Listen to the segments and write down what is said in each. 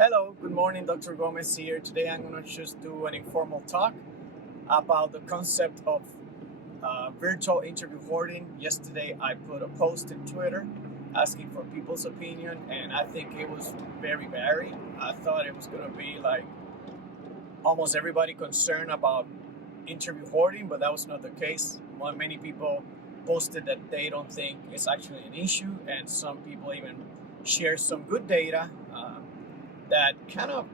Hello, good morning, Dr. Gomez here. Today I'm going to just do an informal talk about the concept of virtual interview hoarding. Yesterday I put a post in Twitter asking for people's opinion, and I think it was very varied. I thought it was going to be like almost everybody concerned about interview hoarding, but that was not the case. Many people posted that they don't think it's actually an issue, and some people even share some good data that kind of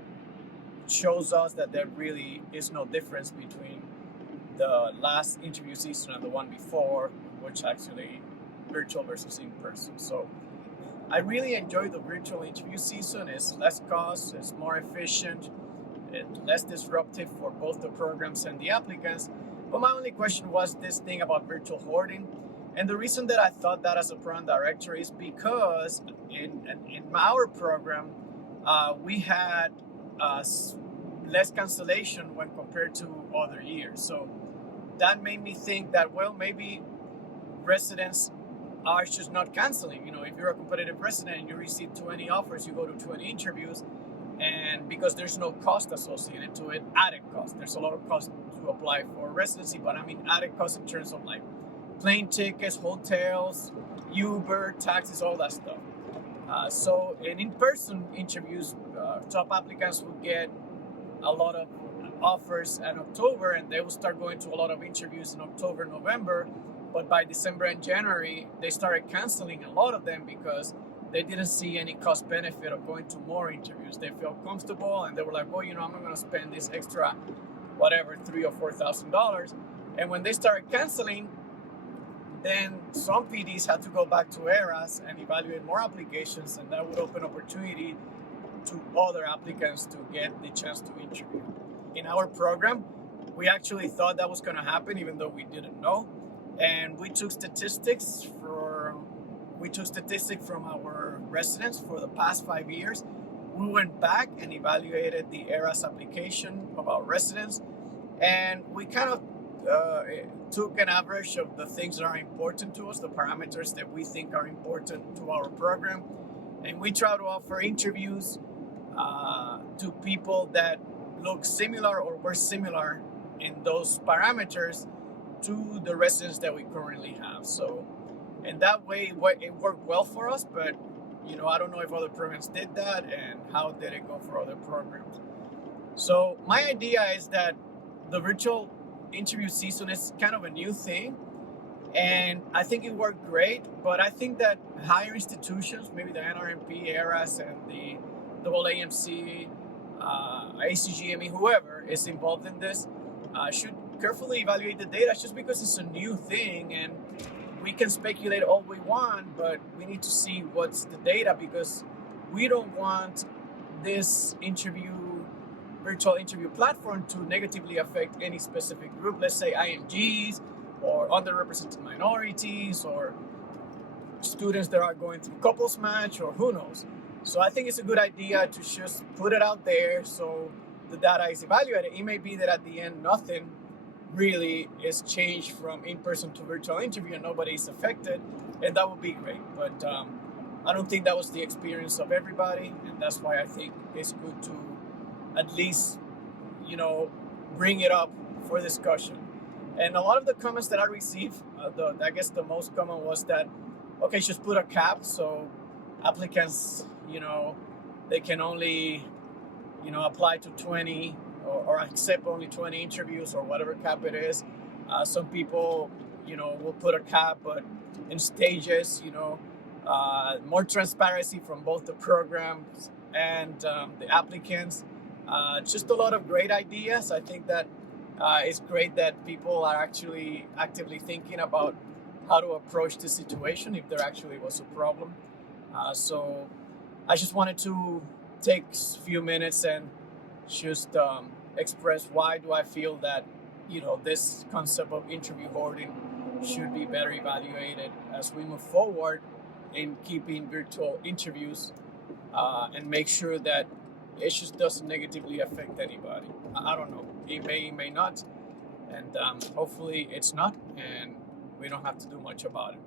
shows us that there really is no difference between the last interview season and the one before, which actually virtual versus in person. So I really enjoy the virtual interview season. It's less cost, it's more efficient, it's less disruptive for both the programs and the applicants. But my only question was this thing about virtual hoarding. And the reason that I thought that as a program director is because in our program, we had uh, less cancellation when compared to other years. So that made me think that, well, maybe residents are just not canceling. If you're a competitive resident and you receive 20 offers, you go to 20 interviews, and because there's no cost associated to it, added cost. There's a lot of cost to apply for residency, but I mean added cost in terms of like plane tickets, hotels, Uber, taxis, all that stuff. So in-person interviews, top applicants will get a lot of offers in October, and they will start going to a lot of interviews in October, November. But by December and January, they started canceling a lot of them because they didn't see any cost benefit of going to more interviews. They felt comfortable, and they were like, well, I'm not going to spend this extra, whatever, $3,000 or $4,000. And when they started canceling, then some PDs had to go back to ERAS and evaluate more applications, and that would open opportunity to other applicants to get the chance to interview. In our program, we actually thought that was going to happen, even though we didn't know. And we took statistics from our residents for the past 5 years. We went back and evaluated the ERAS application of our residents, and we kind of took an average of the things that are important to us, the parameters that we think are important to our program, and we try to offer interviews to people that look similar or were similar in those parameters to the residents that we currently have. So in that way, it worked well for us, but I don't know if other programs did that and how did it go for other programs. So my idea is that the virtual interview season is kind of a new thing, and I think it worked great, but I think that higher institutions, maybe the NRMP, ERAS, and the AAMC, ACGME, whoever is involved in this, should carefully evaluate the data just because it's a new thing, and we can speculate all we want, but we need to see what's the data, because we don't want this virtual interview platform to negatively affect any specific group, let's say IMGs or underrepresented minorities or students that are going through couples match or who knows. So I think it's a good idea to just put it out there so the data is evaluated. It may be that at the end nothing really is changed from in-person to virtual interview and nobody is affected, and that would be great. But I don't think that was the experience of everybody, and that's why I think it's good to at least bring it up for discussion. And a lot of the comments that I received, I guess the most common was that, okay, just put a cap so applicants, they can only, apply to 20 or accept only 20 interviews or whatever cap it is. Some people, will put a cap, but in stages, more transparency from both the programs and the applicants. Just a lot of great ideas. I think that it's great that people are actually actively thinking about how to approach the situation if there actually was a problem. So I just wanted to take a few minutes and just express why do I feel that this concept of interview hoarding should be better evaluated as we move forward in keeping virtual interviews and make sure that it just doesn't negatively affect anybody. I don't know. It may not, and hopefully it's not, and we don't have to do much about it.